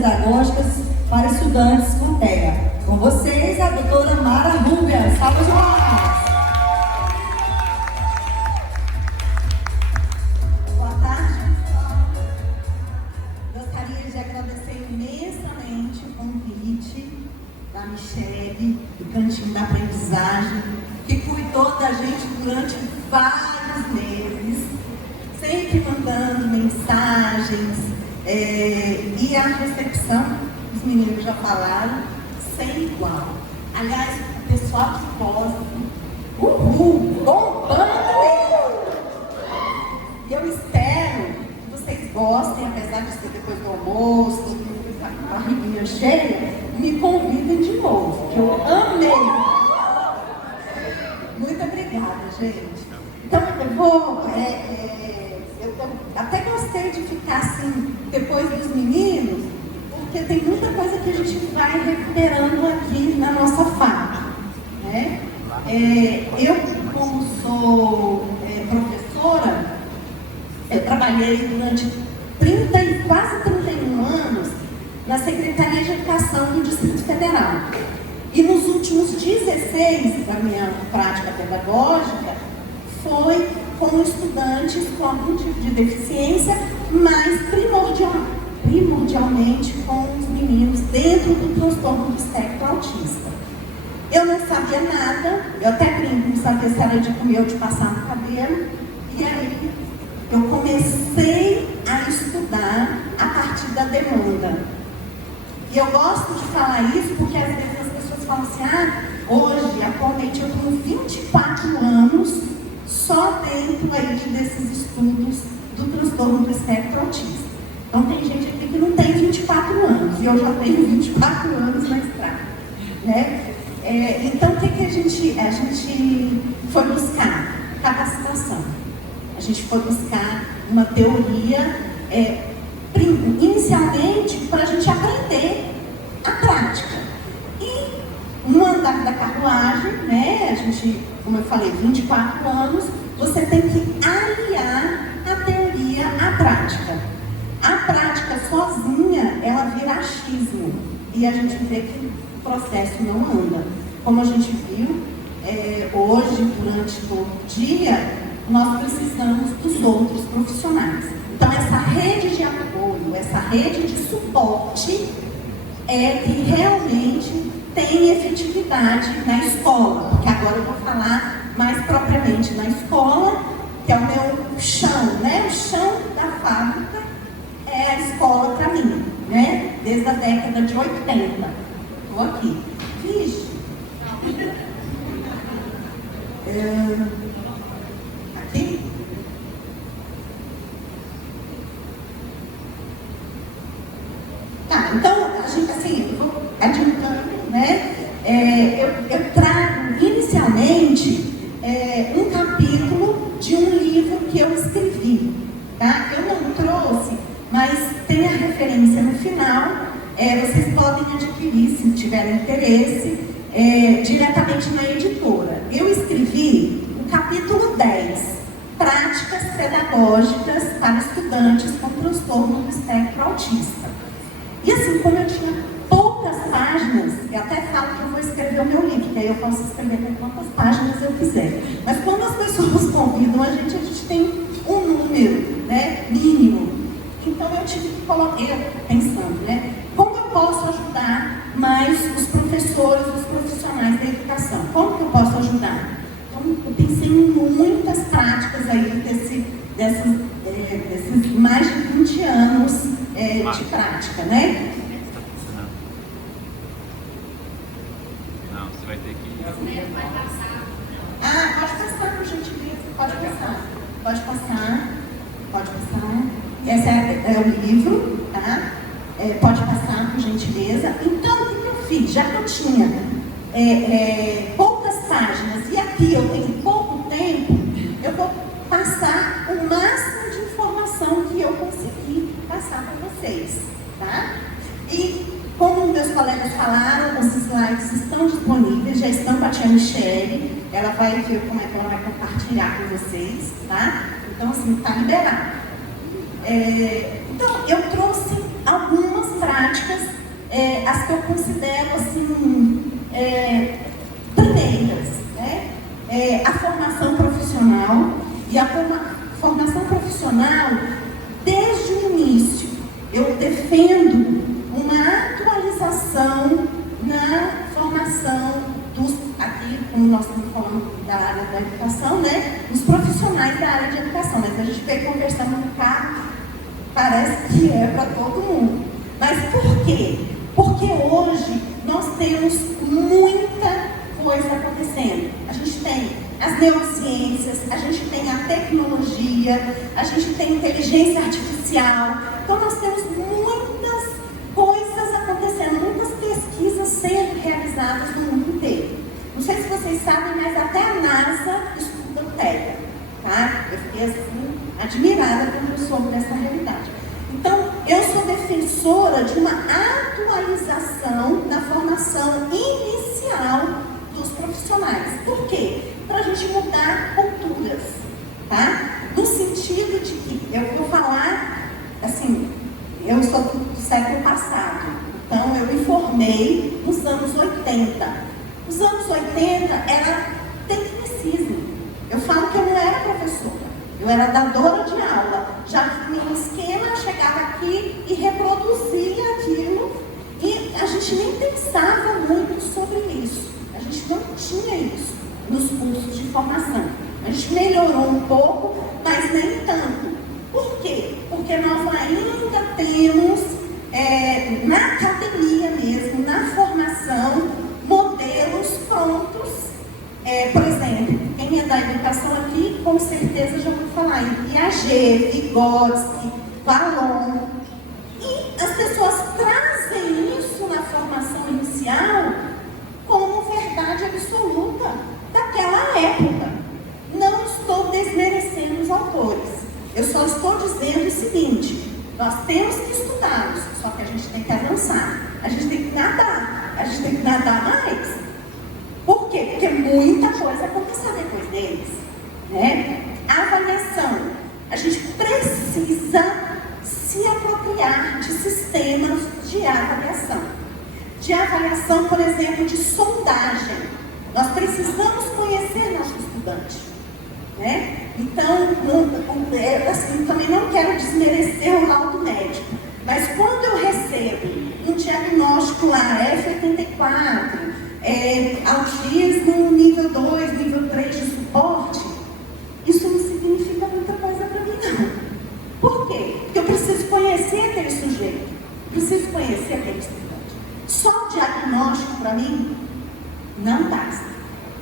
pedagógicas para estudantes com TEA. Com vocês, a doutora Mara Rubens. Salve de palmas. Boa tarde, pessoal. Gostaria de agradecer imensamente o convite da Michele, do Cantinho da Aprendizagem, que cuidou da gente durante vários meses, sempre mandando mensagens, e a recepção, os meninos já falaram, sem igual. Aliás, o pessoal de Boston, bombando! E eu espero que vocês gostem, apesar de ser depois do almoço, todo mundo está com a barriguinha cheia, me convidem de novo, que eu amei! Muito obrigada, gente. Então, eu vou... eu até gostei de ficar assim, depois dos meninos, porque tem muita coisa que a gente vai recuperando aqui na nossa FAP, né? Eu, como sou professora, eu trabalhei durante quase 31 anos na Secretaria de Educação do Distrito Federal. E nos últimos 16 da minha prática pedagógica, foi com estudantes com algum tipo de deficiência, mas primordialmente com os meninos dentro do transtorno do espectro autista. Eu não sabia nada, eu até brinco, não sabia se era de comer ou de passar no cabelo, e aí eu comecei a estudar a partir da demanda. E eu gosto de falar isso porque às vezes as pessoas falam assim, hoje, atualmente, eu tenho 24 anos só dentro aí desses estudos do transtorno do espectro autista. Então tem gente aqui que não tem 24 anos, e eu já tenho 24 anos na estrada, né? Então o que a gente foi buscar? Capacitação. A gente foi buscar uma teoria, inicialmente, para a gente aprender a prática. E no andar da carruagem, né, a gente, como eu falei, 24 anos, você tem que aliar a teoria à prática. A prática sozinha, ela vira achismo. E a gente vê que o processo não anda. Como a gente viu, hoje, durante todo o dia, nós precisamos dos outros profissionais. Então, essa rede de apoio, essa rede de suporte que realmente tem efetividade na escola. Porque agora eu vou falar mais propriamente na escola, que é o meu chão, né? O chão da fábrica é a escola para mim, né? Desde a década de 80. Estou aqui. Vixe. Aqui? Tá, então, a gente, assim, eu vou adiantando, né? Eu trago, inicialmente, um capítulo de um livro que eu escrevi, tá? Eu não trouxe, mas tem a referência no final. Vocês podem adquirir, se tiverem interesse, diretamente na editora. Eu escrevi o capítulo 10, Práticas Pedagógicas para Estudantes com Transtorno do Espectro Autista. E assim, como eu tinha poucas páginas, eu até falo que eu vou escrever o meu livro, que aí eu posso escrever com quantas páginas eu quiser. Mas quando as pessoas convidam a gente tem um número, né, mínimo. Então eu tive que colocar, pensando, né, como eu posso ajudar mais os professores, os profissionais da educação? Como que eu posso ajudar? Então eu pensei em muitas práticas aí desses mais de 20 anos de prática, né? Não, você vai ter que... Pode passar, por gentileza. Pode passar. Pode passar. Pode passar. Esse é o livro, tá? Pode passar, por gentileza. Então, o que eu fiz? Já que eu tinha poucas páginas e aqui eu tenho pouco tempo, eu vou passar o máximo de informação que eu conseguir passar para vocês, tá? E, como meus colegas falaram, os slides estão disponíveis, já estão para a tia Michele, ela vai ver como é que ela vai compartilhar com vocês, tá? Então, assim, está liberado. Então, eu trouxe algumas práticas práticas, as que eu considero assim, primeiras, né? A formação profissional. E a formação profissional, desde o início, eu defendo uma atualização na formação dos, aqui, como nós estamos falando da área da educação, né? Os profissionais da área de educação. Mas a gente veio conversando no carro, parece que é para todo mundo. Mas por quê? Porque hoje nós temos muita coisa acontecendo. A gente tem as neurociências, a gente tem a tecnologia, a gente tem inteligência artificial. Então nós temos muitas coisas acontecendo, muitas pesquisas sendo realizadas no mundo inteiro. Não sei se vocês sabem, mas até a NASA estuda o TEA, tá? Eu fiquei assim, admirada quando eu soube dessa realidade. Então, eu sou defensora de uma atualização na formação inicial dos profissionais. Por quê? Para a gente mudar culturas, tá? No sentido de que, eu vou falar, assim, eu sou do século passado, então eu me formei nos anos 80. Os anos 80 era tecnicismo. Eu falo que eu não era professora, eu era dadora de aula. Já tinha um esquema, eu chegava aqui e reproduzia aquilo, e a gente nem pensava muito sobre isso. A gente não tinha isso nos cursos de formação. A gente melhorou um pouco, mas nem tanto. Por quê? Porque nós ainda temos, na academia mesmo, na formação, modelos prontos. Por exemplo, quem é da educação aqui, com certeza já ouviu falar em Piaget, Vygotsky, Vallon. E as pessoas trazem isso na formação inicial como verdade absoluta daquela época. Não estou desmerecendo os autores. Eu só estou dizendo o seguinte: nós temos que estudá-los, só que a gente tem que avançar. A gente tem que nadar. A gente tem que nadar mais. Por quê? Porque muita coisa aconteceu depois deles, né? A avaliação. A gente precisa se apropriar de sistemas de avaliação. De avaliação, por exemplo, de sondagem. Nós precisamos conhecer nosso estudante, né? Então, assim, também não quero desmerecer o laudo médico, mas quando eu recebo um diagnóstico lá, F84, autismo nível 2, nível 3 de suporte, isso não significa muita coisa para mim, não. Por quê? Porque eu preciso conhecer aquele sujeito, preciso conhecer aquele estudante. Só o diagnóstico para mim não basta.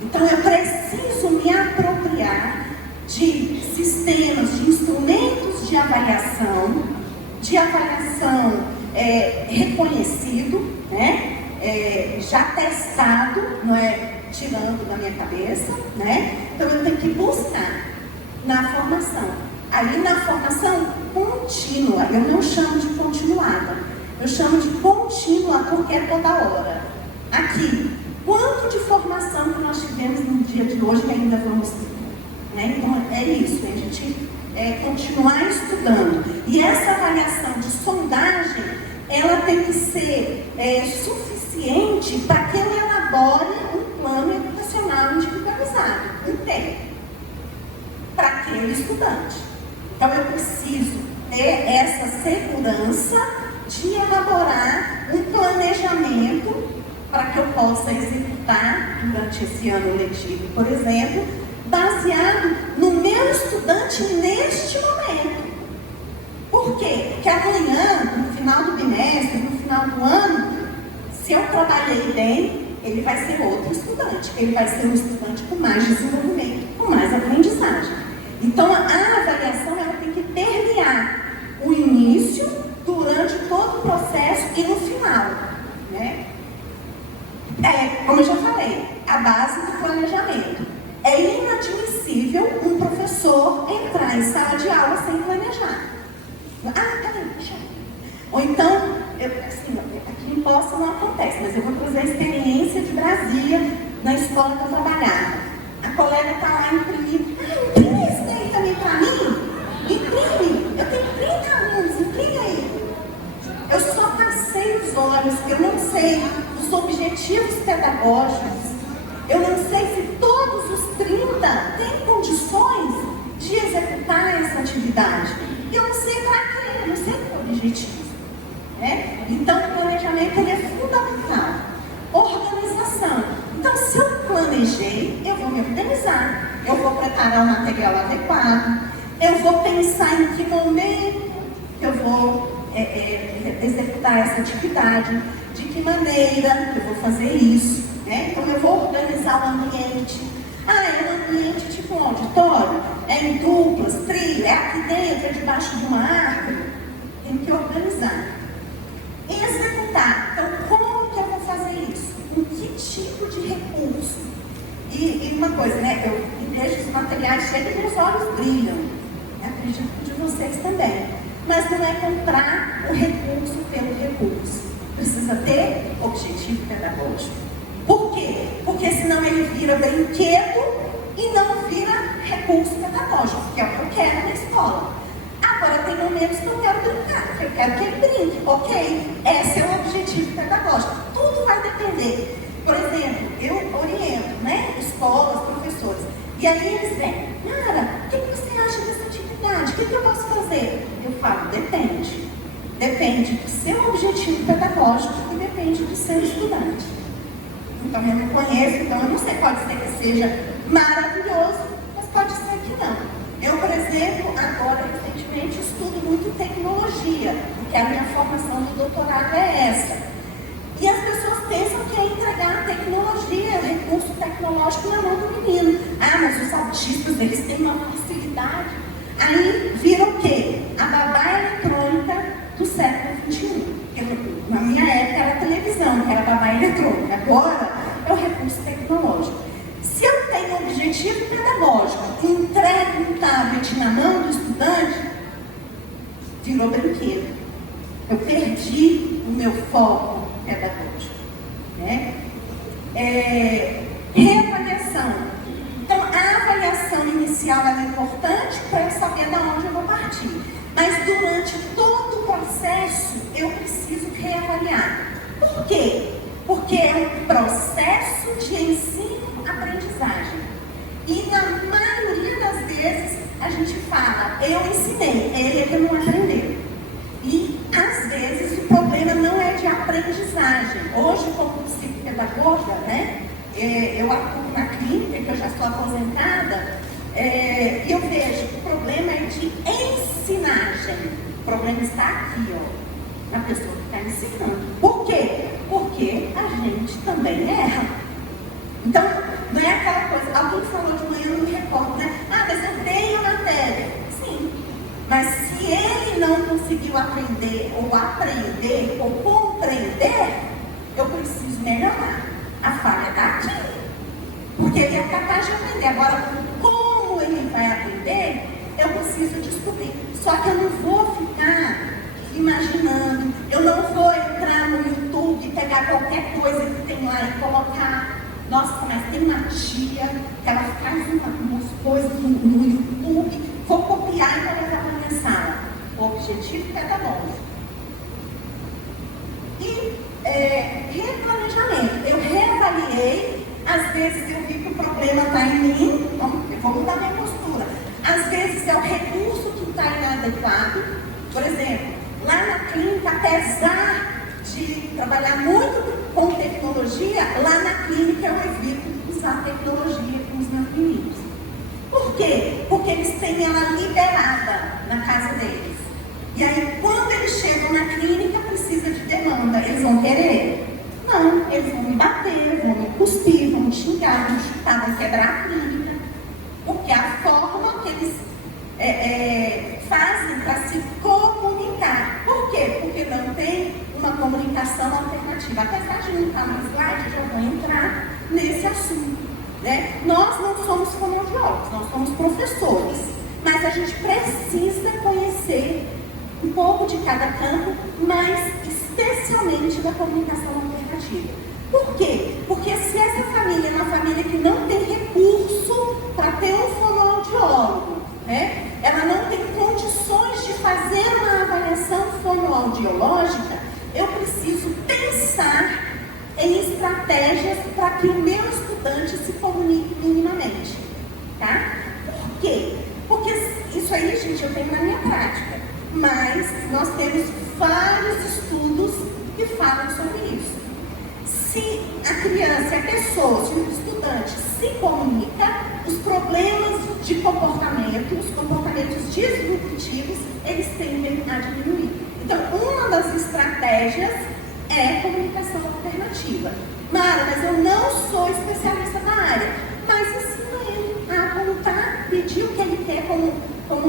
Então eu preciso me apropriar de sistemas, de instrumentos de avaliação reconhecido, né? Já testado, não é tirando da minha cabeça, né? Então eu tenho que buscar na formação. Aí na formação contínua, eu não chamo de continuada, eu chamo de contínua porque é toda hora. Aqui, quanto de formação que nós tivemos no dia de hoje que ainda vamos ter, né? Então é isso, a gente continuar estudando. E essa avaliação de sondagem, ela tem que ser suficiente para que eu elabore um plano educacional individualizado, um tempo, para aquele estudante. Então eu preciso ter essa segurança de elaborar um planejamento para que eu possa executar durante esse ano letivo, por exemplo, baseado no meu estudante neste momento. Por quê? Porque amanhã, no final do bimestre, no final do ano, se eu trabalhei bem, ele vai ser outro estudante. Ele vai ser um estudante com mais desenvolvimento, com mais aprendizagem. Então, a avaliação ela tem que permear o início, durante todo o processo e no final, né? Como eu já falei, a base do planejamento. É inadmissível um professor entrar em sala de aula sem planejar. Peraí, deixa eu... Ou então, assim, aqui em Poça não acontece, mas eu vou trazer a experiência de Brasília na escola que eu trabalhava. A colega está lá imprimindo. Imprime isso daí também para mim? Imprime! Eu tenho 30 alunos, imprime aí. Eu só passei os olhos, que eu não sei os objetivos pedagógicos, eu não sei se todos os 30 têm condições de executar essa atividade. Eu não sei para quê, eu não sei qual é o objetivo. Né? Então, o planejamento ele é fundamental. Organização. Então, se eu planejei, eu vou me organizar. Eu vou preparar o material adequado. Eu vou pensar em que momento eu vou executar essa atividade, de que maneira eu vou fazer isso. Né? Então, eu vou organizar o ambiente. É um ambiente tipo um auditório, é em duplas, trilha, é aqui dentro, é debaixo de uma árvore. Tem que organizar. Executar. Então, como que eu vou fazer isso? Com que tipo de recurso? E uma coisa, né? Eu deixo os materiais cheios e meus olhos brilham. Acredito de vocês também. Mas não é comprar o recurso pelo recurso. Precisa ter objetivo pedagógico. Por quê? Porque senão ele vira brinquedo e não vira recurso pedagógico, que é o que eu quero na escola. Agora tem momentos que eu quero brincar, que eu quero que ele brinque. Ok, esse é o objetivo pedagógico. Tudo vai depender. Por exemplo, eu oriento, né, escolas, professores. E aí eles vêm, Nara, o que você acha dessa atividade? O que eu posso fazer? Eu falo, depende. Depende do seu objetivo pedagógico e depende do seu estudante. Então eu não conheço, então eu não sei, pode ser que seja maravilhoso, mas pode ser que não. Eu, por exemplo, agora recentemente estudo muito tecnologia, porque a minha formação do doutorado é essa. E as pessoas pensam que é entregar a tecnologia, recurso tecnológico na mão do menino. Mas os autistas, eles têm uma facilidade. Aí vira o quê? A babá eletrônica do século XXI. Na minha época era a televisão, que era a babá eletrônica. Agora é o recurso tecnológico. Se eu tenho um objetivo pedagógico, entrego um tablet na mão do estudante, virou brinquedo. Eu perdi o meu foco pedagógico. Né? Reavaliação. Então, a avaliação inicial é importante para eu saber de onde eu vou partir. Mas durante todo o processo, eu preciso reavaliar. Por quê? Porque é um processo de ensino-aprendizagem. E na maioria das vezes, a gente fala, eu ensinei, ele não aprendeu. E, às vezes, o problema não é de aprendizagem. Hoje, como psicopedagoga, né, eu atuo na clínica, que eu já estou aposentada, e eu vejo que o problema é de ensinagem. O problema está aqui, ó, na pessoa que está ensinando. Por quê? Porque a gente também erra. Então, não é aquela coisa, alguém falou de manhã, eu não me recordo, né? Mas eu dei a matéria. Sim, mas se ele não conseguiu aprender ou compreender, eu preciso melhorar. A falha está aqui. Porque ele é capaz de aprender. Agora, como ele vai aprender, eu preciso descobrir. Só que eu não vou ficar imaginando, eu não vou entrar no YouTube e pegar qualquer coisa que tem lá e colocar. Nossa, mas tem uma tia que ela faz umas coisas no YouTube, vou copiar e vou levar para a minha sala. O objetivo pedagógico. E replanejamento. Eu reavaliei, às vezes eu vi que o problema está em mim, então eu vou mudar minha postura. Às vezes é o recurso que está inadequado. Por exemplo, lá na clínica, apesar de trabalhar muito com tecnologia, lá na clínica eu evito usar tecnologia com os meus meninos. Por quê? Porque eles têm ela liberada na casa deles. E aí, quando eles chegam na clínica, precisa de demanda. Eles vão querer? Não, eles vão me bater, vão me cuspir, vão me xingar, vão me chutar, vão quebrar a clínica. Porque a forma que eles fazem para se comunicar. Por quê? Porque não tem uma comunicação alternativa. Apesar de não estar no slide, eu já vou entrar nesse assunto. Né? Nós não somos fonoaudiólogos, nós somos professores. Mas a gente precisa conhecer um pouco de cada campo, mas especialmente da comunicação alternativa. Por quê? Porque se essa família é uma família que não tem recurso para ter um fonoaudiólogo, né? Ela não tem condições de fazer uma avaliação fonoaudiológica, eu preciso pensar em estratégias para que o meu estudante se comunique minimamente. Tá? Por quê? Porque isso aí, gente, eu tenho na minha prática. Mas nós temos vários estudos que falam sobre isso. Se a criança, a pessoa, se o estudante se comunica, os problemas de comportamento, os comportamentos disruptivos, eles tendem a diminuir. Então, uma das estratégias é comunicação alternativa. Mara, mas eu não sou especialista na área. Mas ensina ele a apontar, pedir o que ele quer, como o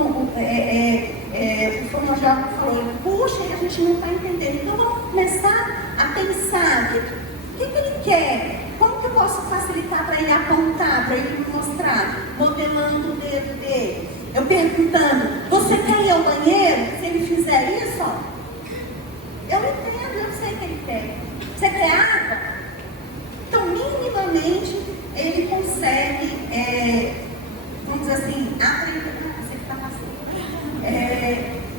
Jorge falou, puxa, a gente não está entendendo. Então, vamos começar a pensar, o que ele quer? Como que eu posso facilitar para ele apontar, para ele me mostrar? Modelando o dedo dele. Eu perguntando, você quer ir ao banheiro? Se ele fizer isso, ó, eu entendo, eu sei que ele quer. Você quer água? Então, minimamente, ele consegue, vamos dizer assim, aprender.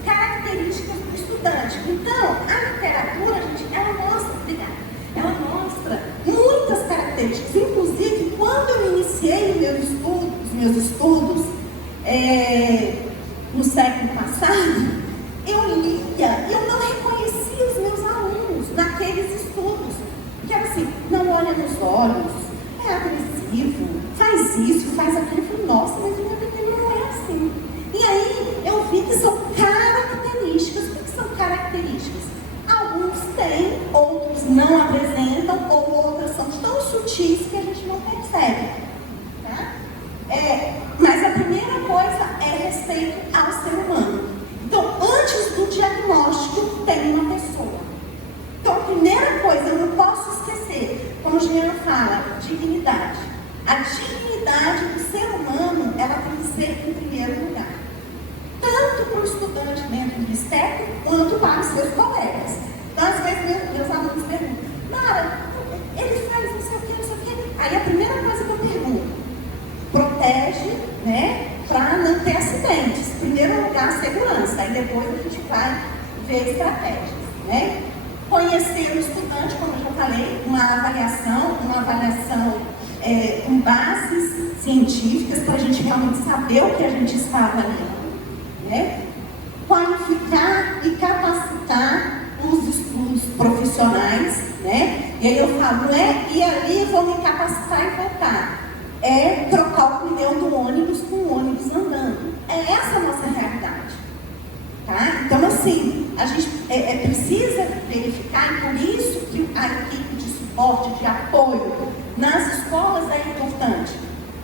Características do estudante. Então, a literatura, gente, ela mostra muitas características. Inclusive, quando eu iniciei os meus estudos no século passado, eu lia, eu não reconhecia os meus alunos naqueles estudos. Que era assim, não olha nos olhos, é agressivo, faz isso, faz aquilo. Eu falei, nossa, mas o meu pequeno não é assim. E aí eu vi que são características. O que são características? Alguns têm, outros não apresentam, ou outras são tão sutis que a gente não percebe. Tá? Mas a primeira coisa é respeito ao ser humano. Então, antes do diagnóstico, tem uma pessoa. Então, a primeira coisa, eu não posso esquecer, como o Jean fala, dignidade. A dignidade do ser humano, ela tem que ser em primeiro lugar. Tanto para o estudante dentro do STEP, quanto para os seus colegas. Então, às vezes, meus alunos perguntam, Mara, ele faz não sei o que. Aí, a primeira coisa que eu pergunto, protege, né, para não ter acidentes. Em primeiro lugar, segurança. Aí, depois, a gente vai ver estratégias, né? Conhecer o estudante, como eu já falei, uma avaliação com bases científicas, para a gente realmente saber o que a gente está avaliando. Né? Qualificar e capacitar os profissionais, né? E aí eu falo, não é ir ali, vou me capacitar e voltar. É trocar o pneu do ônibus com o ônibus andando. É essa a nossa realidade. Tá? Então, assim, a gente precisa verificar, e por isso que a equipe de suporte, de apoio nas escolas é importante.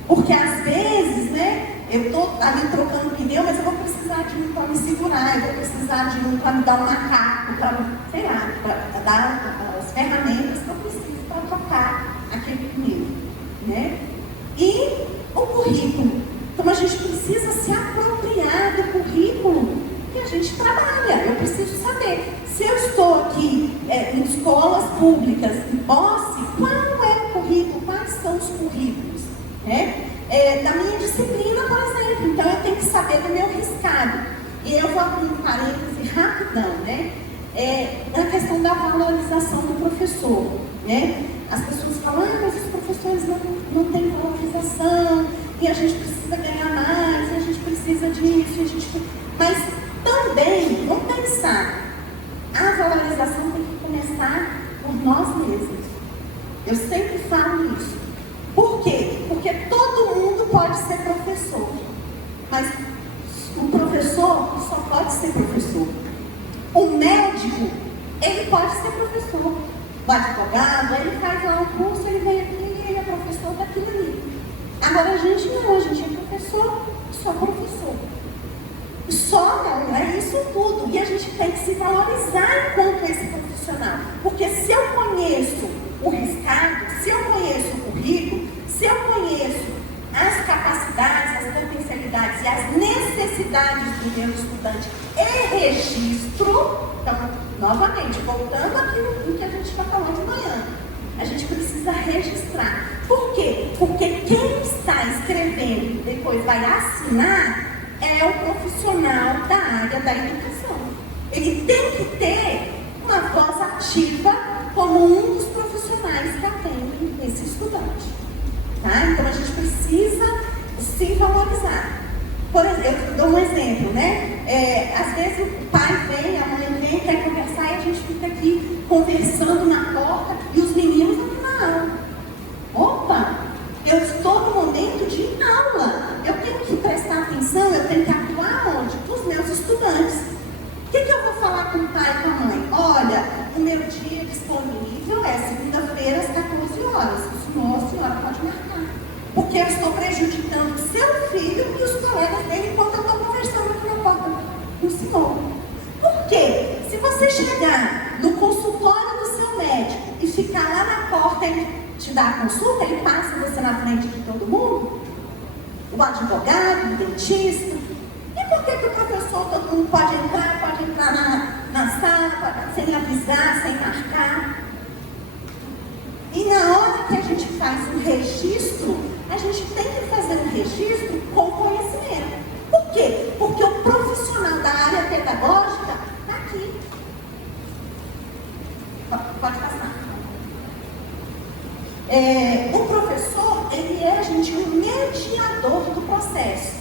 Porque às vezes, né, eu estou ali trocando pneu, mas eu vou precisar de um para me segurar, eu vou precisar de um para me dar um macaco, para, sei lá, para dar as ferramentas que eu preciso para trocar aquele pneu, né? E o currículo. Então a gente precisa se apropriar do currículo que a gente trabalha. Eu preciso saber, se eu estou aqui em escolas públicas, em posse, qual é o currículo, quais são os currículos, né? Da minha disciplina, por exemplo. Então eu tenho que saber do meu riscado. E eu vou abrir um parêntese rapidão, né? Na questão da valorização do professor, né? As pessoas falam, mas os professores não têm valorização, e a gente precisa ganhar mais, e a gente precisa disso, Mas também, vamos pensar, a valorização tem que começar por nós mesmos. Eu sempre falo isso. Por quê? Porque todo mundo pode ser professor, mas o professor só pode ser professor. O médico, ele pode ser professor. O advogado, ele faz lá um curso, ele vem aqui e ele é professor daquilo ali. Agora a gente não, a gente é professor, só professor. Só não, é isso tudo. E a gente tem que se valorizar enquanto esse profissional. Porque se eu conheço o riscado, se eu conheço o currículo, se eu conheço as capacidades, as potencialidades e as necessidades do meu estudante e registro, então, novamente, voltando àquilo que a gente está falando de manhã, a gente precisa registrar. Por quê? Porque quem está escrevendo e depois vai assinar é o profissional da área da educação. Ele tem que ter uma voz ativa como um dos profissionais que atendem esse estudante. Tá? Então a gente precisa se valorizar. Por exemplo, eu dou um exemplo, né? Às vezes o pai vem, a mãe vem, quer conversar e a gente fica aqui conversando na porta e os meninos estão na aula. Opa! Eu estou no momento de aula. Eu tenho que prestar atenção, eu tenho que atuar onde? Com os meus estudantes. O que eu vou falar com o pai e com a mãe? Olha, o meu dia disponível é segunda-feira às 14 horas. O senhor, a senhora pode marcar. Porque eu estou prejudicando seu filho e os colegas dele enquanto eu estou conversando aqui na porta com o senhor. Por quê? Se você chegar no consultório do seu médico e ficar lá na porta e ele te dá a consulta, ele passa você na frente de todo mundo? O advogado, o dentista. E por que o professor, todo mundo pode entrar na sala, sem avisar, sem marcar? E na hora que a gente faz um registro, a gente tem que fazer um registro com conhecimento. Por quê? Porque o profissional da área pedagógica está aqui. Pode passar. O professor, ele é, gente, um mediador do processo,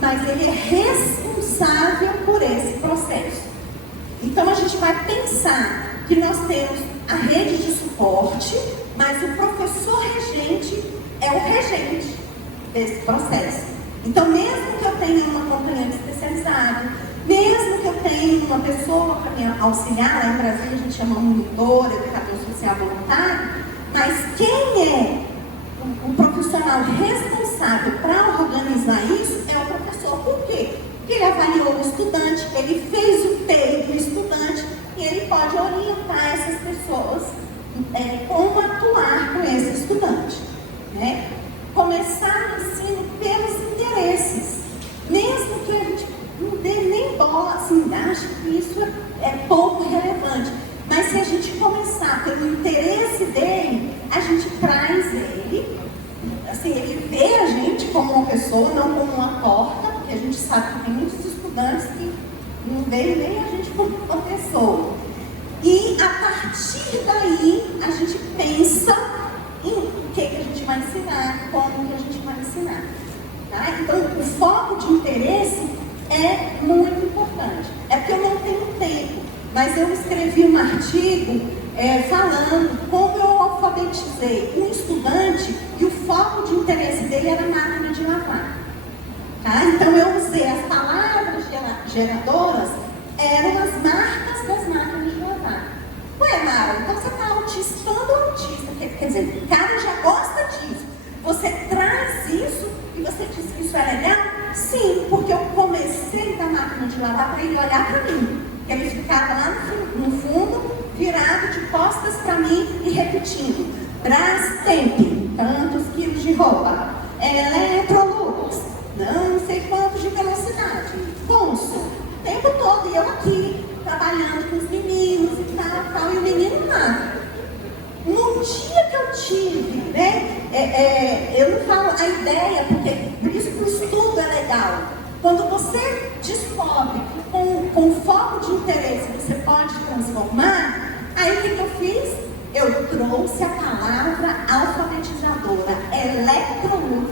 mas ele é responsável por esse processo. Então a gente vai pensar que nós temos a rede de suporte, mas o professor regente é o regente desse processo. Então, mesmo que eu tenha uma companhia especializada, mesmo que eu tenha uma pessoa para me auxiliar, lá em Brasília a gente chama monitor, educador social voluntário, mas quem é o profissional responsável para organizar isso é o professor. Por quê? Porque ele avaliou o estudante, ele fez o TEI do estudante e ele pode orientar essas pessoas como atuar com esse estudante. Né? Começar o ensino pelos interesses, mesmo que a gente não dê nem bola, assim, acha que isso é pouco relevante, mas se a gente começar pelo interesse dele, a gente traz ele, assim, ele vê a gente como uma pessoa, não como uma porta, porque a gente sabe que tem muitos estudantes que não veem nem a gente como uma pessoa. E a partir daí, a gente pensa em o que a gente vai ensinar, como que a gente vai ensinar. Tá? Então, o foco de interesse é muito importante. É porque eu não tenho tempo, mas eu escrevi um artigo falando como eu alfabetizei um estudante e o foco de interesse dele era a máquina de lavar. Tá? Então, eu usei as palavras geradoras, eram as marcas das máquinas de lavar. Ué, Mara, então você está autistando o autista. Quer dizer, o cara já gosta disso. Você traz isso e você diz que isso é legal? Sim, porque eu comecei da máquina de lavar para ele olhar para mim. Ele ficava lá no fundo, virado de costas para mim e repetindo. Brastemp, tantos quilos de roupa. Electrolux, não sei quantos de velocidade. Consul, o tempo todo. E eu aqui, trabalhando com os meninos e tal, e o menino lá. No dia que eu tive, né, eu não falo a ideia, porque por isso que o estudo é legal. Quando você descobre que com foco de interesse você pode transformar, aí o que eu fiz? Eu trouxe a palavra alfabetizadora, Electrolux.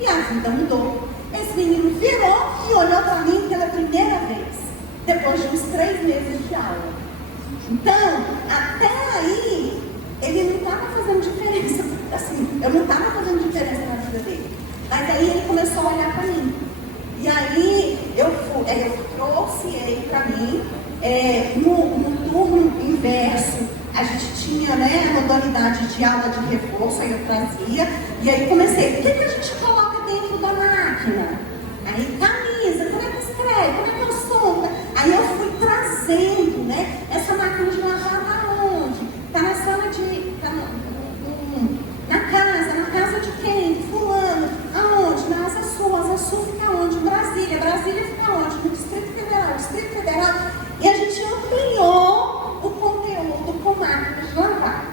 E a vida mudou. Esse menino virou e olhou para mim pela primeira vez, depois de uns 3 meses de aula. Então, até aí, ele não estava fazendo diferença, assim, eu não estava fazendo diferença na vida dele. Mas aí ele começou a olhar para mim. E aí eu trouxe ele para mim, no turno inverso, a gente tinha, né, a modalidade de aula de reforço, aí eu trazia, e aí comecei, o que a gente coloca dentro da máquina? Aí camisa, como é que escreve, como é que eu som? Aí eu fui trazendo, né, essa máquina de lavar tá onde? Está na sala de, na casa de quem? Fulano, aonde? Na Asa Sul fica onde? Brasília fica onde? No Distrito Federal, e a gente ampliou o conteúdo com máquinas de lavar.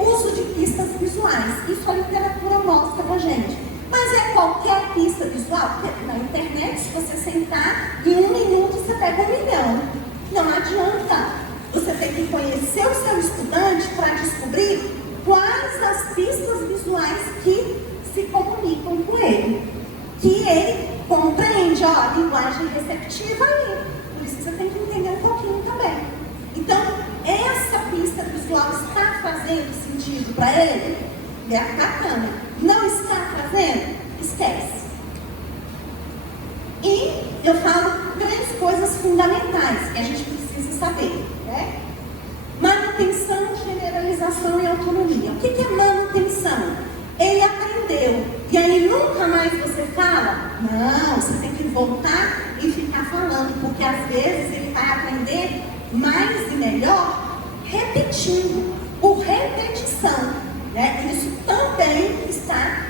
Uso de pistas visuais, isso a literatura mostra pra gente. Mas é qualquer pista visual, porque na internet, se você sentar, em 1 minuto você pega 1 milhão. Não adianta. Você tem que conhecer o seu estudante para descobrir quais as pistas visuais que se comunicam com ele, que ele compreende, ó, a linguagem receptiva aí. Por isso que você tem que entender um pouquinho também. Então, essa pista visual está fazendo sentido para ele? É bacana. Não está fazendo? Esquece. E eu falo 3 coisas fundamentais que a gente precisa saber, né? Manutenção, generalização e autonomia. O que é manutenção? Ele aprendeu, e aí nunca mais você fala? Não, você tem que voltar e ficar falando, porque às vezes ele vai aprender mais e melhor repetindo, por repetição, né? Isso também está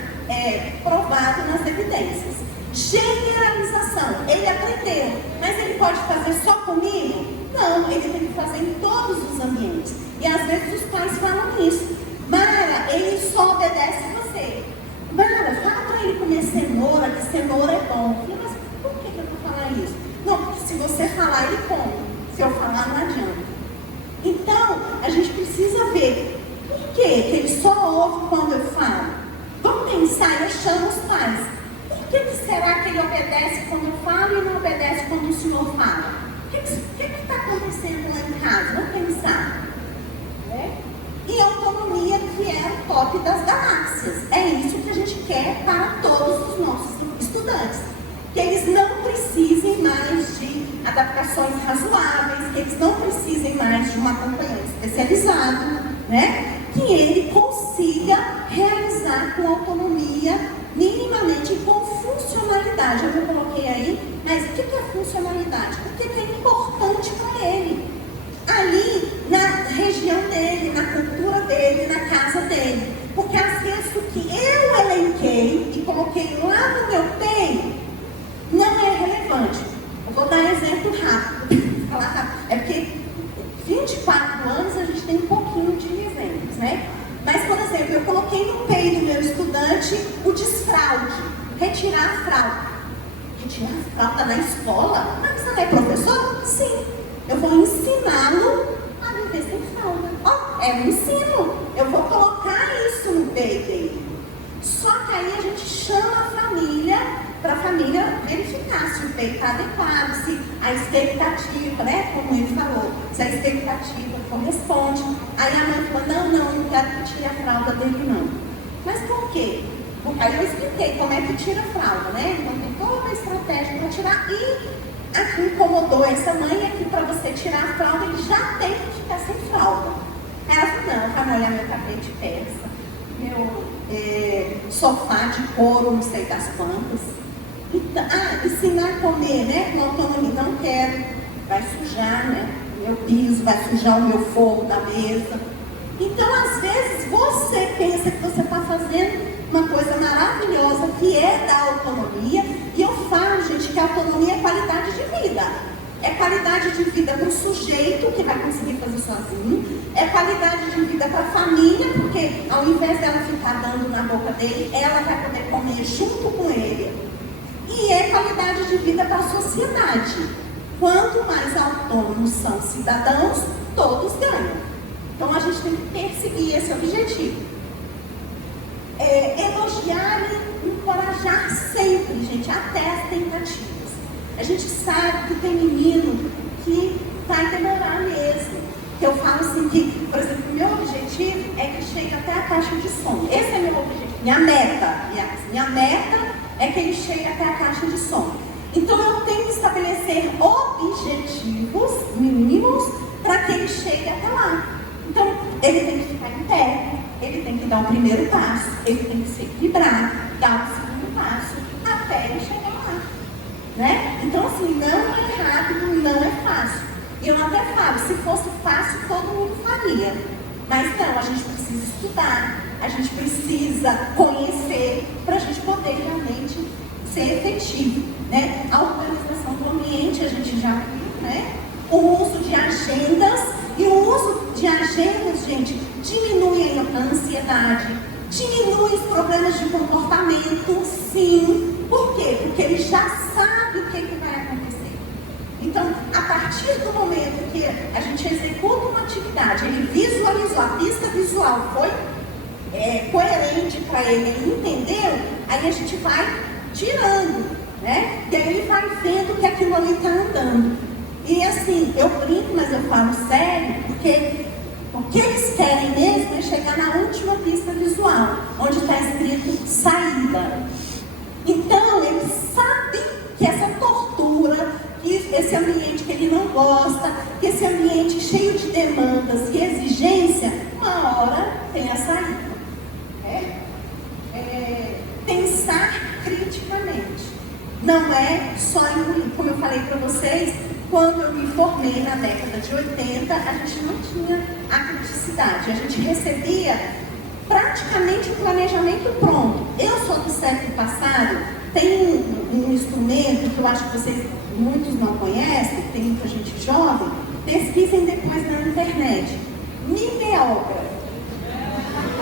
provado nas evidências. Generalização, ele aprendeu, mas ele pode fazer só comigo? Não, ele tem que fazer em todos os ambientes. E às vezes os pais falam isso. Mara, ele só obedece você. Mara, fala para ele comer cenoura, que cenoura é bom. Mas por que eu vou falar isso? Não, porque se você falar, ele come. Se eu falar, não adianta. Então, a gente precisa ver por que ele só ouve quando eu falo. Vamos pensar, eu chamo os pais. Por que será que ele obedece quando eu falo e não obedece quando o senhor fala? O que está acontecendo lá em casa? Vamos pensar. E autonomia, que é o top das galáxias. É isso que a gente quer para todos os nossos estudantes. Que eles não precisem mais de adaptações razoáveis, que eles não precisem mais de um acompanhante especializado, né? Que ele consiga realizar com autonomia, minimamente, e com funcionalidade. Eu não coloquei aí, mas o que é funcionalidade? O que é importante para ele? Ali, na região dele, na cultura dele, na casa dele. Porque às vezes o que eu elenquei e coloquei lá no meu TEI não é relevante. Eu vou dar um exemplo rápido. É porque 24 anos a gente tem um pouquinho de exemplos, né? Mas, por exemplo, eu coloquei no TEI do meu estudante o desfraude, retirar a fralda. Retirar a fralda na escola? Mas você não é professor? Sim. Eu vou ensiná-lo a viver sem fralda. Ó, é um ensino. Eu vou colocar isso no TEI dele. Só que aí a gente chama a família, para a família verificar se o TEI está adequado, se a expectativa, né, como ele falou, se a expectativa corresponde. Aí a mãe falou, não quero que tire a fralda dele não. Mas por quê? Porque aí eu expliquei como é que tira a fralda, né? Então tem toda uma estratégia para tirar. E a que incomodou essa mãe é que para você tirar a fralda, ele já tem que ficar sem fralda. Ela falou, não, vai molhar meu tapete persa, meu sofá de couro, não sei das quantas. Então, ensinar a comer, né? Com autonomia, não quero, vai sujar, né? Meu piso, vai sujar o meu fogo da mesa. Então, às vezes, você pensa que você está fazendo uma coisa maravilhosa, que é da autonomia. E eu falo, gente, que a autonomia é qualidade de vida. É qualidade de vida para o sujeito, que vai conseguir fazer sozinho. É qualidade de vida para a família, porque ao invés dela ficar dando na boca dele, ela vai poder comer junto com ele. E é qualidade de vida para a sociedade. Quanto mais autônomos são cidadãos, todos ganham. Então a gente tem que perseguir esse objetivo. Elogiar e encorajar sempre, gente, até as tentativas. A gente sabe que tem menino que vai demorar mesmo. Eu falo assim que, por exemplo, meu objetivo é que chegue até a caixa de som. Esse é meu objetivo, minha meta é que ele chegue até a caixa de som. Então eu tenho que estabelecer objetivos mínimos para que ele chegue até lá. Então ele tem que ficar em pé, ele tem que dar o primeiro passo, ele tem que se equilibrar, dar o segundo passo, até ele chegar lá. Né? Então assim, não é rápido, não é fácil. E eu até falo, se fosse fácil, todo mundo faria. Mas não, a gente precisa estudar, a gente precisa conhecer para a gente poder realmente ser efetivo. Né? A organização do ambiente, a gente já viu, né? O uso de agendas, e o uso de agendas, gente, diminui a ansiedade, diminui os problemas de comportamento, sim. Por quê? Porque ele já sabe o que vai acontecer. Então, a partir do momento que a gente executa uma atividade, ele visualizou, a pista visual foi coerente para ele, ele entendeu, aí a gente vai tirando, né? E aí ele vai vendo que aquilo ali está andando. E assim, eu brinco, mas eu falo sério, porque o que eles querem mesmo é chegar na última pista visual, onde está escrito saída. Então, eles sabem que essa tortura, que esse ambiente que ele não gosta, que esse ambiente cheio de demandas e exigência, uma hora tem a saída. Pensar criticamente. Não é só engolir. Como eu falei para vocês, quando eu me formei na década de 80, a gente não tinha a criticidade. A gente recebia praticamente o planejamento pronto. Eu sou do século passado, tem um instrumento que eu acho que vocês, muitos não conhecem, tem muita gente jovem, pesquisem depois na internet. Mimeógrafo.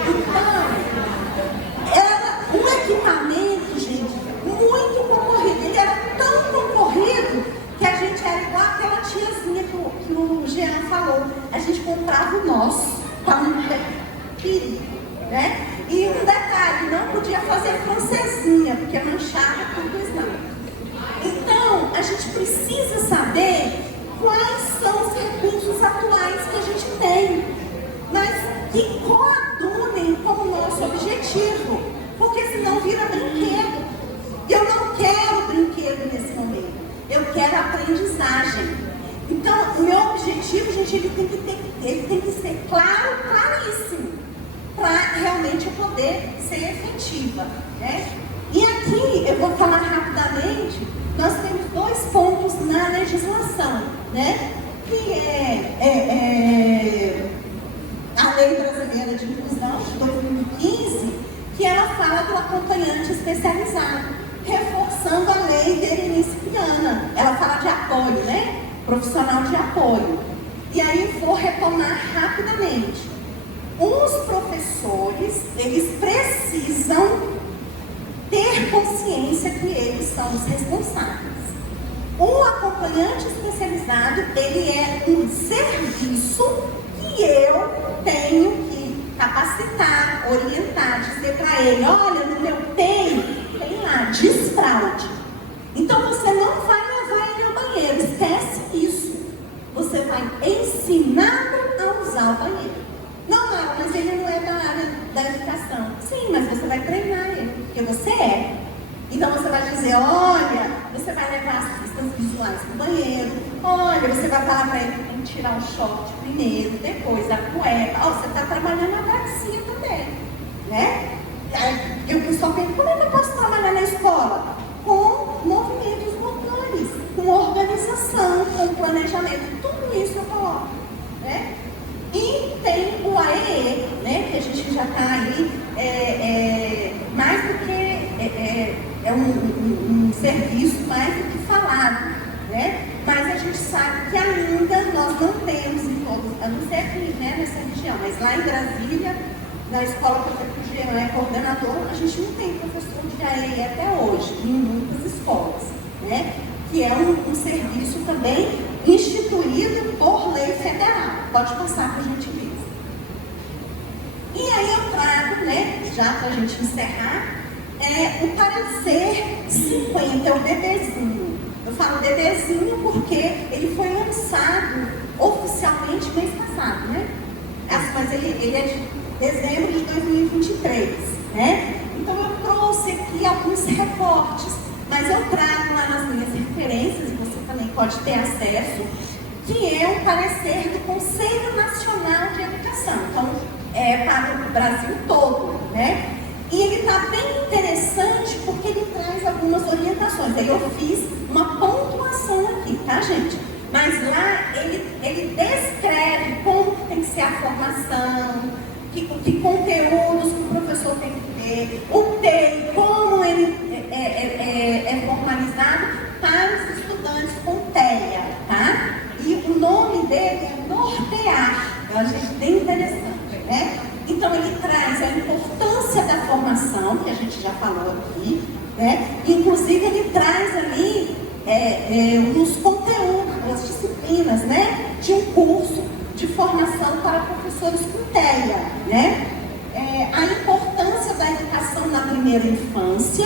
Então, era um equipamento, gente, muito concorrido. Ele era tão concorrido que a gente era igual aquela tiazinha que o Jean falou. A gente comprava o nosso para não ter perigo, né? E um detalhe, não podia fazer francesinha, porque manchava tudo isso. Então, a gente precisa saber quais são os recursos atuais que a gente tem, mas que coadunem com o nosso objetivo, porque senão vira brinquedo. Eu não quero brinquedo nesse momento, eu quero aprendizagem. Então, o meu objetivo, gente, ele tem que ser claro, claríssimo, para realmente eu poder ser efetiva, né? E aqui, eu vou falar rapidamente, nós temos 2 pontos na legislação, né? Que é a Lei Brasileira de Inclusão, de 2015, que ela fala do acompanhante especializado, reforçando a lei Berenice Viana. Ela fala de apoio, né? Profissional de apoio. E aí vou retomar rapidamente. Os professores, eles precisam ter consciência que eles são os responsáveis. O acompanhante especializado, ele é um serviço que eu tenho que capacitar, orientar, dizer para ele, olha, no meu tem lá, desfraude. Então você não vai levar ele ao banheiro, esquece isso. Você vai ensiná-lo a usar o banheiro. Não, mas ele não é da área da educação. Sim, mas você vai treinar ele, porque você é. Então você vai dizer, olha, você vai levar as pistas visuais no banheiro, olha, você vai falar para ele que tem que tirar o short primeiro, depois a cueca. Ó, você está trabalhando a gracinha também, né? E o pessoal pensa, como é que eu posso trabalhar na escola? Com movimentos motores, com organização, com planejamento, tudo isso eu coloco, né? E tem o AEE, né, que a gente já está aí, mais do que, um serviço mais do que falado, né? Mas a gente sabe que ainda nós não temos em todos, a não ser aqui, né, nessa região, mas lá em Brasília, na escola que o Jean é coordenador, a gente não tem professor de AEE até hoje, em muitas escolas, né? Que é um serviço também instituído por lei federal. Pode passar para a gente ver. E aí eu trago, né, já para a gente encerrar, o parecer 50, é o bebezinho. Eu falo bebezinho porque ele foi lançado oficialmente mês passado, né? Mas ele é de dezembro de 2023, né? Então eu trouxe aqui alguns recortes, mas eu trago lá nas minhas referências, e você também pode ter acesso, que é um parecer do Conselho Nacional de Educação. Então, é para o Brasil todo, né? E ele está bem interessante porque ele traz algumas orientações. Aí eu fiz uma pontuação aqui, tá, gente? Mas lá ele descreve como tem que ser a formação, que conteúdos que o professor tem que ter, o TEI, como ele é formalizado para os estudantes com TEA, tá? E o nome dele é Nortear, eu achei bem interessante, né? Então ele traz a importância da formação, que a gente já falou aqui, né? Inclusive ele traz ali os conteúdos disciplinas, né, de um curso de formação para professores com TEA, né? A importância da educação na primeira infância,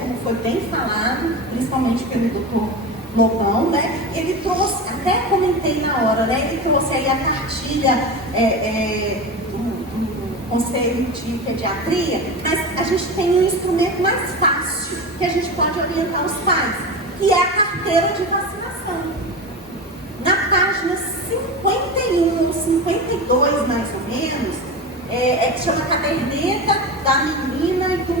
como foi bem falado, principalmente pelo Dr. Lobão, né? Ele trouxe, até comentei na hora, né? Ele trouxe aí a cartilha do Conselho de Pediatria, mas a gente tem um instrumento mais fácil que a gente pode orientar os pais, que é a carteira de vacinação. Na página 51 ou 52, mais ou menos, que chama Caderneta da Menina e do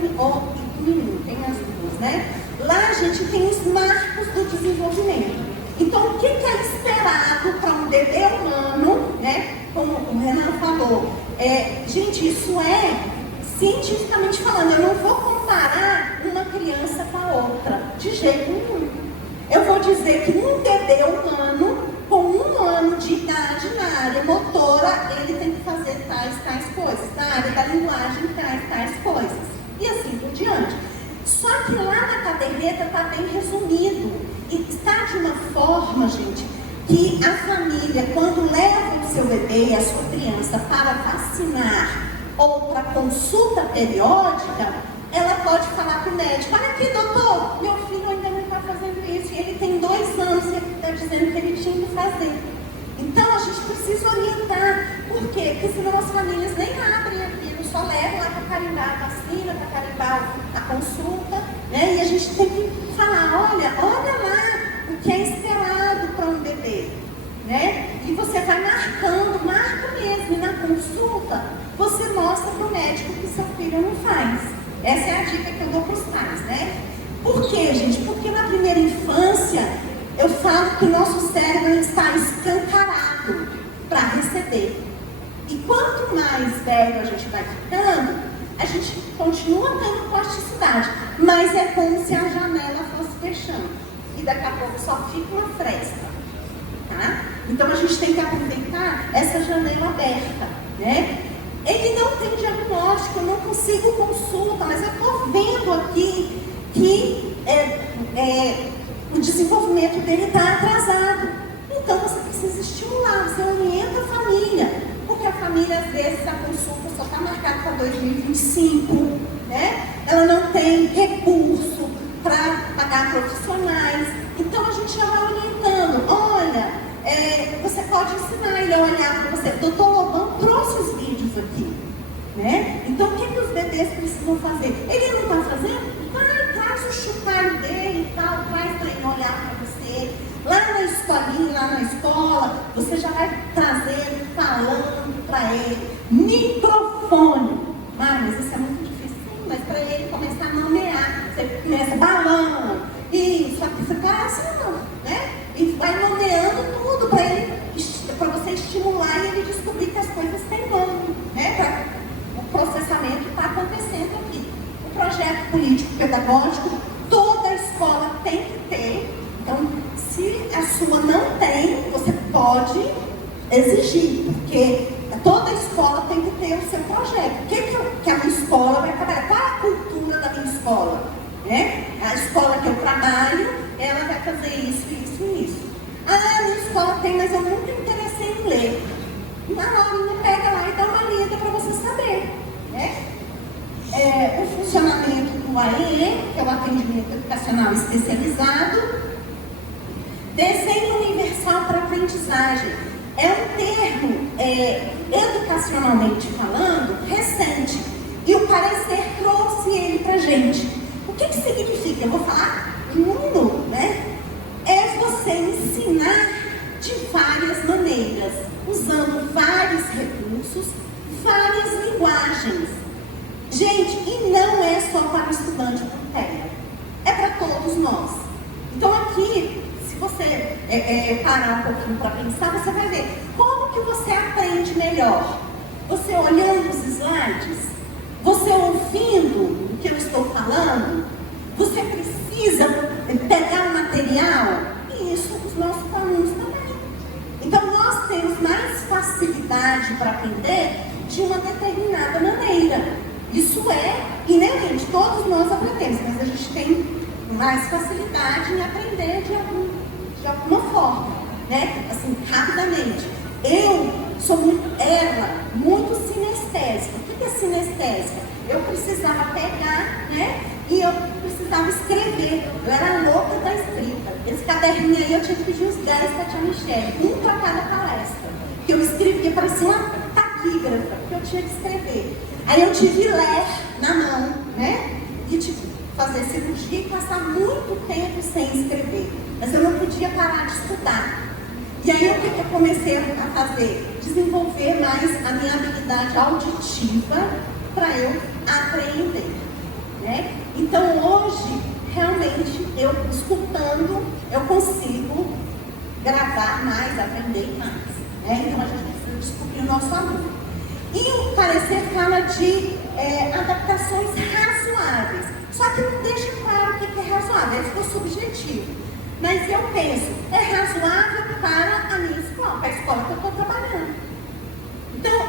Menino, tem as duas, né? Lá a gente tem os marcos do desenvolvimento. Então, o que é esperado para um bebê humano, né? Como o Renan falou, gente, isso é cientificamente falando. Eu não vou comparar uma criança com a outra, de jeito nenhum. Eu vou dizer que um bebê humano, com 1 ano de idade na área motora, ele tem que fazer tais coisas. Na área da linguagem, tais coisas. E assim por diante. Só que lá na caderneta está bem resumido. E está de uma forma, gente, que a família, quando leva o seu bebê e a sua criança para vacinar ou para consulta periódica, ela pode falar para o médico: olha aqui, doutor, meu filho ainda não está fazendo isso, e ele tem 2 anos e ele está dizendo que ele tinha que fazer. Então a gente precisa orientar. Por quê? Porque senão as famílias nem abrem aquilo, só levam lá para carimbar a vacina, para carimbar a consulta, né? E a gente tem que falar: olha lá o que é esperado para um bebê, né? E você vai marcando, marca mesmo, e na consulta você mostra para o médico que seu filho não faz. Essa é a dica que eu dou para os pais, né? Por quê, gente? Porque na primeira infância, eu falo que o nosso cérebro está escancarado para receber. E quanto mais velho a gente vai ficando, a gente continua tendo plasticidade, mas é como se a janela fosse fechando. E daqui a pouco só fica uma fresta, tá? Então a gente tem que aproveitar essa janela aberta, né? Ele não tem diagnóstico, eu não consigo consulta, mas eu estou vendo aqui que o desenvolvimento dele está atrasado. Então você precisa estimular, você orienta a família, porque a família, às vezes, a consulta só está marcada para 2025, né? Ela não tem recurso para pagar profissionais. Então a gente já vai orientando: olha, você pode ensinar ele a olhar para você. Doutor Lobão trouxe os vídeos aqui, né? Então o que os bebês precisam fazer? Ele não está fazendo? Vai, traz o chupalho dele e tal, traz para ele olhar para você. Lá na escolinha, lá na escola, você já vai trazendo, falando para ele. Microfone. Mas isso é muito difícil, mas para ele começar a nomear, você começa: balão, isso, você parece não, né? E vai nomeando tudo para você estimular e ele descobrir que as coisas têm nome, né? O processamento está acontecendo aqui. O projeto político-pedagógico, toda escola tem que ter. Então, se a sua não tem, você pode exigir, porque toda escola tem que ter o seu projeto. O que a minha escola vai trabalhar? Qual é a cultura da minha escola? Né? A escola que eu trabalho, ela vai fazer isso, isso e isso. Ah, minha escola tem, mas eu nunca me interessei em ler. Na hora, pega lá e dá uma lida para você saber, né? O funcionamento do AEE, que é o atendimento educacional especializado. Desenho universal para aprendizagem. É um termo, educacionalmente falando, recente. E o parecer trouxe ele para a gente. O que significa? Eu vou falar mundo, né? É você ensinar de várias maneiras, usando vários recursos, várias linguagens. Gente, e não é só para o estudante com TEA, é para todos nós. Então aqui, se você parar um pouquinho para pensar, você vai ver como que você aprende melhor. Você olhando os slides, você ouvindo o que eu estou falando, você precisa pegar o material, e isso os nossos alunos também. Então nós temos mais facilidade para aprender de uma determinada maneira. Isso é inerente, todos nós aprendemos, mas a gente tem mais facilidade em aprender de alguma forma. né? Assim, rapidamente. Era muito sinestésica. O que é sinestésica? Eu precisava pegar, né? E eu precisava escrever. Eu era louca da escrita. Esse caderninho aí eu tinha que pedir uns 10 para a tia Michelle, um para cada palestra. Que eu escrevia, parecia uma taquígrafa, que eu tinha que escrever. Aí eu tive ler na mão, né? E tipo, fazer cirurgia e passar muito tempo sem escrever. Mas eu não podia parar de estudar. E aí o que eu comecei a fazer? Desenvolver mais a minha habilidade auditiva para eu aprender, né? Então hoje, realmente, eu escutando, eu consigo gravar mais, aprender mais, né? Então a gente precisa descobrir o nosso aluno. E o parecer fala de adaptações razoáveis. Só que não deixa claro o que é razoável, ele ficou subjetivo. Mas eu penso, é razoável para a minha escola, para a escola que eu estou trabalhando. Então,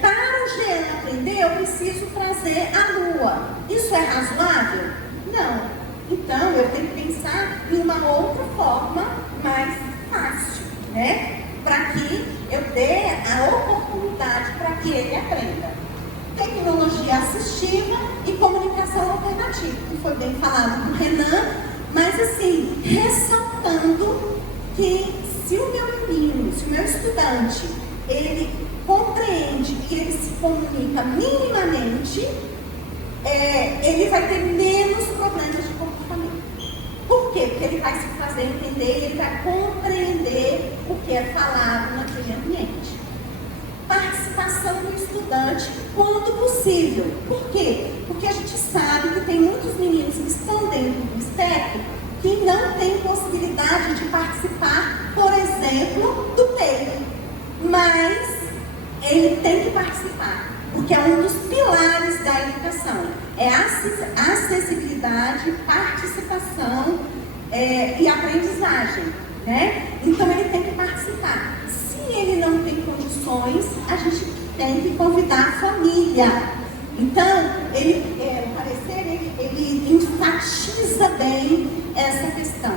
para o Jean aprender, eu preciso trazer a lua. Isso é razoável? Não. Então, eu tenho que pensar em uma outra forma mais fácil, né? Para que eu dê a oportunidade para que ele aprenda. Tecnologia assistiva e comunicação alternativa, que foi bem falado do Renan. Mas assim, ressaltando que se o meu menino, se o meu estudante, ele compreende e ele se comunica minimamente, ele vai ter menos problemas de comportamento. Por quê? Porque ele vai se fazer entender e ele vai compreender o que é falado naquele ambiente. Participação do estudante quando possível. Por quê? Porque a gente sabe que tem muitos meninos que estão dentro do espectro que não têm possibilidade de participar, por exemplo, do TEI. Mas ele tem que participar, porque é um dos pilares da educação. É acessibilidade, participação e aprendizagem, né? Então ele tem que participar. Se ele não tem condições, a gente tem que convidar a família. Então, o parecer, ele enfatiza bem essa questão.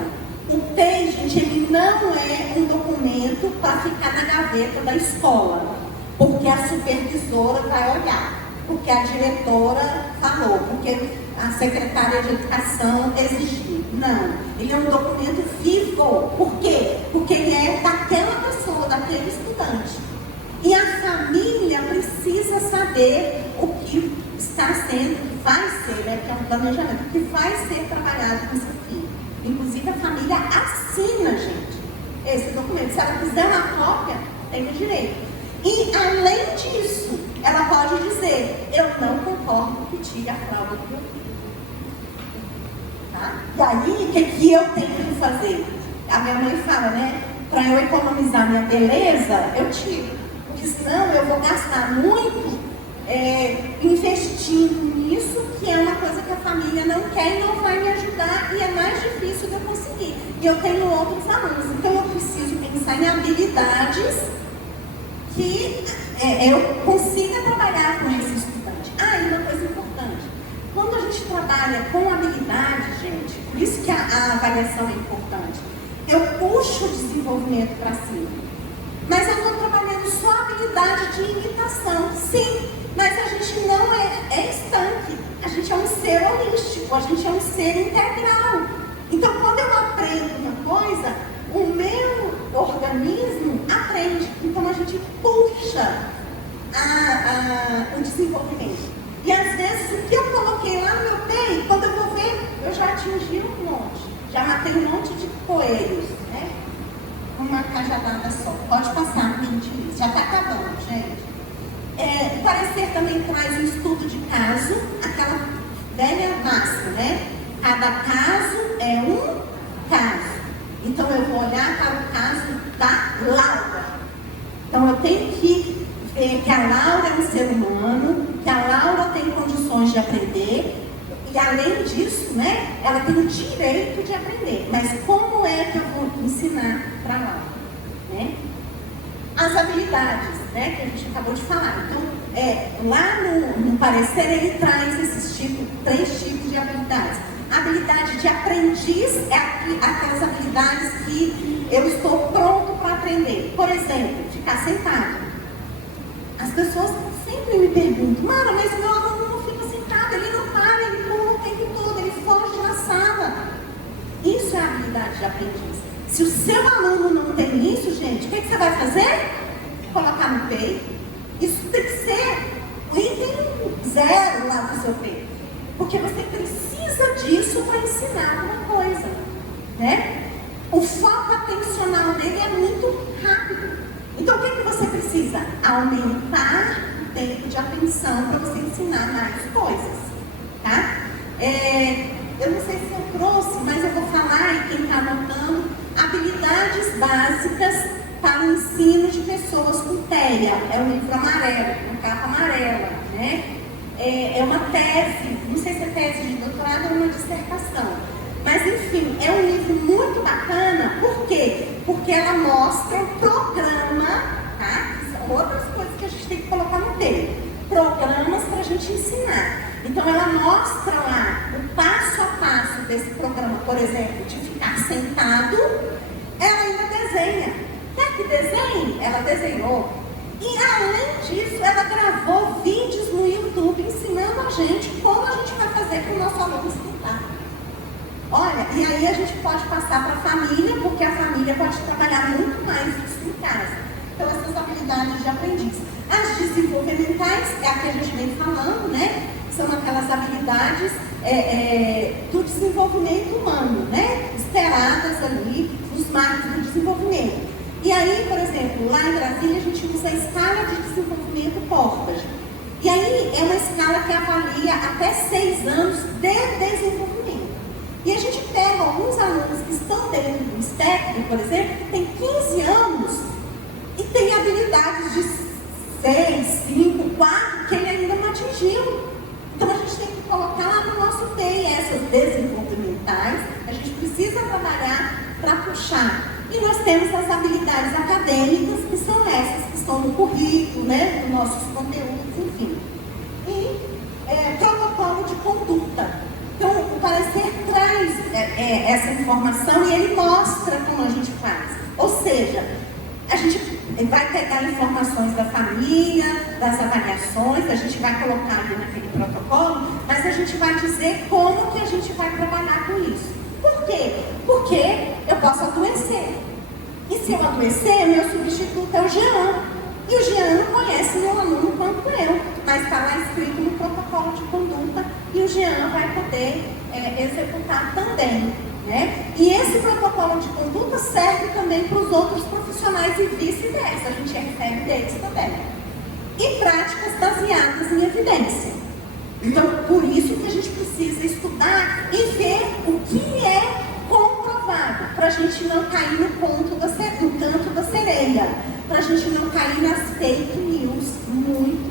O TEI, gente, ele não é um documento para ficar na gaveta da escola, porque a supervisora vai olhar, porque a diretora falou, porque a secretária de educação exigiu. Não, ele é um documento vivo. Por quê? Porque ele é daquela pessoa, daquele estudante. E a família precisa saber o que está sendo, que vai ser, né, que é um planejamento, que vai ser trabalhado com seu filho. Inclusive a família assina, gente, esse documento. Se ela quiser uma cópia, tem o direito. E além disso, ela pode dizer, eu não concordo que tire a fralda do meu filho. Tá? E aí, o que eu tenho que fazer? A minha mãe fala, né, para eu economizar minha beleza, eu tiro. Porque senão eu vou gastar muito investindo nisso, que é uma coisa que a família não quer e não vai me ajudar, e é mais difícil de eu conseguir. E eu tenho outros alunos, então eu preciso pensar em habilidades que eu consiga trabalhar com esse estudante. E uma coisa importante, quando a gente trabalha com habilidade, gente, por isso que a avaliação é importante, eu puxo o desenvolvimento para cima. Mas eu estou trabalhando só a habilidade de imitação, sim, mas a gente não é estanque, a gente é um ser holístico, a gente é um ser integral. Então, quando eu aprendo uma coisa, o meu organismo aprende. Então, a gente puxa o desenvolvimento. E às vezes, o que eu coloquei lá no meu TEI, quando eu vou ver, eu já atingi um monte, já matei um monte de coelhos, né? Uma cajadada só. Pode passar, gente, isso. Já está acabando, gente. O parecer também traz um estudo de caso, aquela velha máxima, né? Cada caso é um caso. Então eu vou olhar para o caso da Laura. Então eu tenho que ver que a Laura é um ser humano, que a Laura tem condições de aprender. E além disso, né, ela tem o direito de aprender. Mas como é que eu vou ensinar para ela? Né? As habilidades, né, que a gente acabou de falar. Então, lá no parecer, ele traz esses 3 tipos de habilidades. A habilidade de aprendiz é aquelas habilidades que eu estou pronto para aprender. Por exemplo, ficar sentado. As pessoas sempre me perguntam, Mara, mas o meu aluno não fica sentado, ele não para, ele pula o tempo todo, ele foge na sala. Isso é a habilidade de aprendiz. Se o seu aluno não tem isso, gente, o que você vai fazer? Colocar no peito. Isso tem que ser o item 0 lá do seu peito. Porque você precisa disso para ensinar uma coisa, né? O foco atencional dele é muito rápido. Então, o que você precisa? Aumentar o tempo de atenção para você ensinar mais coisas, tá? Eu não sei se eu trouxe, mas eu vou falar, e quem está anotando, habilidades básicas para o ensino de pessoas com TEA. É um livro amarelo, uma capa amarela, né? É uma tese, não sei se é tese de doutorado ou uma dissertação. Mas, enfim, é um livro muito bacana. Por quê? Porque ela mostra um programa, tá? São outras coisas que a gente tem que colocar no texto. Programas para a gente ensinar. Então, ela mostra lá o passo a passo desse programa, por exemplo, de ficar sentado. Ela ainda desenha. Quer que desenhe? Ela desenhou. E, além disso, ela gravou vídeos no YouTube ensinando a gente como a gente vai fazer para o nosso aluno sentar. Olha, e aí a gente pode passar para a família, porque a família pode trabalhar muito mais isso em casa. Então, essas habilidades de aprendiz. As desenvolvimentais, é a que a gente vem falando, né? São aquelas habilidades do desenvolvimento humano, né? Esperadas ali, os marcos do desenvolvimento. E aí, por exemplo, lá em Brasília, a gente usa a escala de desenvolvimento Portage. E aí, é uma escala que avalia até 6 anos de desenvolvimento. E a gente pega alguns alunos que estão dentro do espectro, por exemplo, que tem 15 anos e tem habilidades de 6, 5, 4, que ele ainda não atingiu. Então a gente tem que colocar lá no nosso TEI essas desenvolvimentais, a gente precisa trabalhar para puxar. E nós temos as habilidades acadêmicas, que são essas que estão no currículo, né, dos nossos conteúdos, enfim. E protocolo de conduta. Então, o parecer traz essa informação e ele mostra como a gente faz. Ou seja, a gente vai pegar informações da família, das avaliações, a gente vai colocar ali naquele protocolo, mas a gente vai dizer como que a gente vai trabalhar com isso. Por quê? Porque eu posso adoecer. E se eu adoecer, meu substituto é o Jean. E o Jean não conhece meu aluno quanto eu, mas está lá escrito no protocolo de conduta e o Jean vai poder executar também, né? E esse protocolo de conduta serve também para os outros profissionais e vice-versa, a gente recebe deles também. E práticas baseadas em evidência. Então, por isso que a gente precisa estudar e ver o que é comprovado, para a gente não cair no canto da sereia, para a gente não cair nas fake news,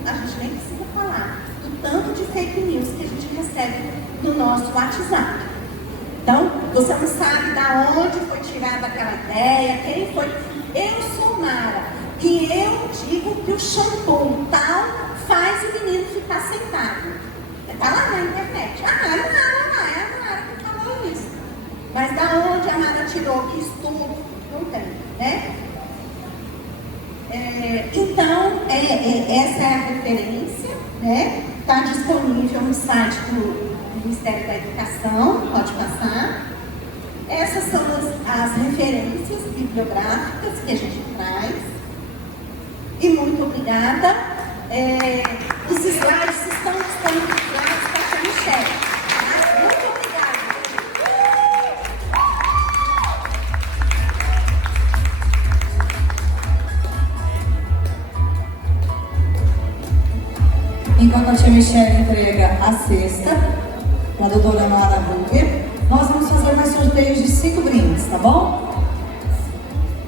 a gente nem precisa falar do tanto de fake news que a gente recebe no nosso WhatsApp. Então, você não sabe de onde foi tirada aquela ideia, quem foi. Eu sou Mara, e eu digo que o shampoo tal faz o menino ficar sentado. Está lá na internet. É a Mara que falou isso. Mas da onde a Mara tirou que estudo? Não tem, né? Então, essa é a referência, né? Está disponível no site do Ministério da Educação, pode passar. Essas são as referências bibliográficas que a gente traz. E muito obrigada. Os slides estão disponibilizados para a tia Michele. Muito obrigada. Enquanto a tia Michele entrega a cesta para a doutora Mara Rubia, nós vamos fazer mais sorteios de 5 brindes, tá bom?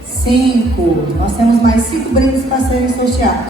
5. Nós temos mais 5 brindes para serem sorteados.